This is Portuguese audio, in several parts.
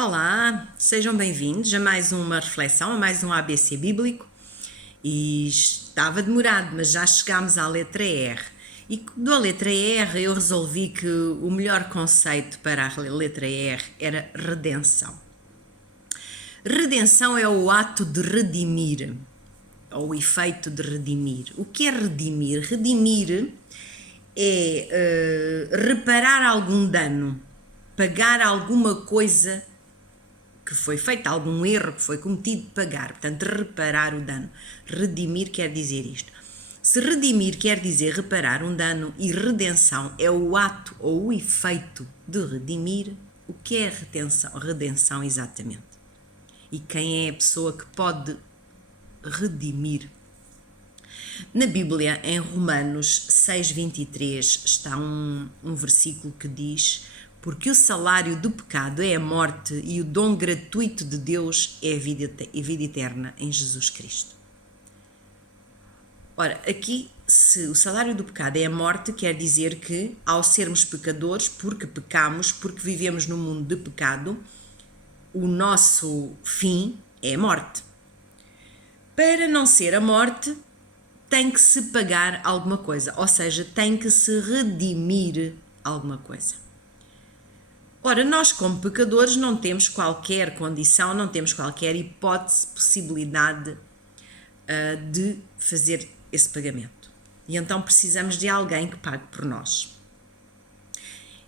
Olá, sejam bem-vindos a mais uma reflexão, a mais um ABC bíblico. E estava demorado, mas já chegámos à letra R. E da letra R eu resolvi que o melhor conceito para a letra R era redenção. Redenção é o ato de redimir, ou o efeito de redimir. O que é redimir? Redimir é reparar algum dano, pagar alguma coisa que foi feito, algum erro que foi cometido, pagar, portanto, reparar o dano. Redimir quer dizer isto. Se redimir quer dizer reparar um dano e redenção é o ato ou o efeito de redimir, o que é redenção exatamente? E quem é a pessoa que pode redimir? Na Bíblia, em Romanos 6,23, está um versículo que diz: porque o salário do pecado é a morte e o dom gratuito de Deus é a vida eterna em Jesus Cristo. Ora, aqui, se o salário do pecado é a morte, quer dizer que, ao sermos pecadores, porque pecamos, porque vivemos num mundo de pecado, o nosso fim é a morte. Para não ser a morte, tem que se pagar alguma coisa, ou seja, tem que se redimir alguma coisa. Ora, nós como pecadores não temos qualquer condição, não temos qualquer hipótese, possibilidade de fazer esse pagamento. E então precisamos de alguém que pague por nós.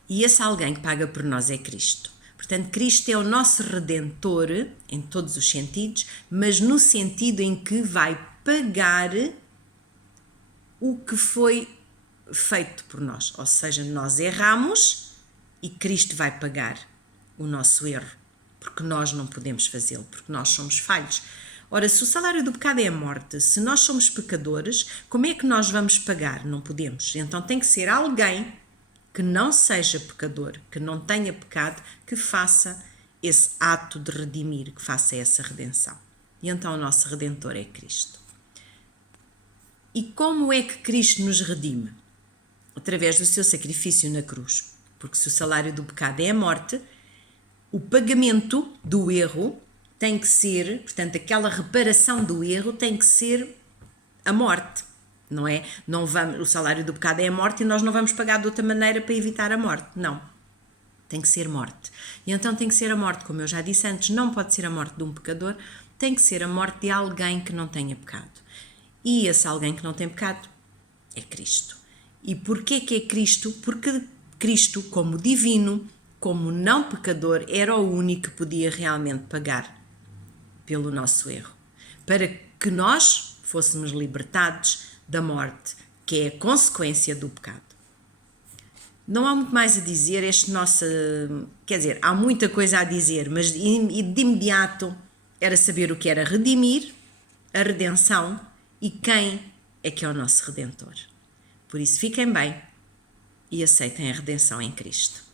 E esse alguém que paga por nós é Cristo. Portanto, Cristo é o nosso Redentor em todos os sentidos, mas no sentido em que vai pagar o que foi feito por nós. Ou seja, nós erramos e Cristo vai pagar o nosso erro, porque nós não podemos fazê-lo, porque nós somos falhos. Ora, se o salário do pecado é a morte, se nós somos pecadores, como é que nós vamos pagar? Não podemos. Então tem que ser alguém que não seja pecador, que não tenha pecado, que faça esse ato de redimir, que faça essa redenção. E então o nosso Redentor é Cristo. E como é que Cristo nos redime? Através do seu sacrifício na cruz. Porque se o salário do pecado é a morte, o pagamento do erro tem que ser, portanto, aquela reparação do erro tem que ser a morte, não é? Não vamos, o salário do pecado é a morte e nós não vamos pagar de outra maneira para evitar a morte, não. Tem que ser morte. E então tem que ser a morte, como eu já disse antes, não pode ser a morte de um pecador, tem que ser a morte de alguém que não tenha pecado. E esse alguém que não tem pecado é Cristo. E porquê que é Cristo? Porque Cristo, como divino, como não pecador, era o único que podia realmente pagar pelo nosso erro, para que nós fôssemos libertados da morte, que é a consequência do pecado. Não há muito mais a dizer, quer dizer, há muita coisa a dizer, mas de imediato era saber o que era redimir, a redenção e quem é que é o nosso Redentor. Por isso, fiquem bem e aceitem a redenção em Cristo.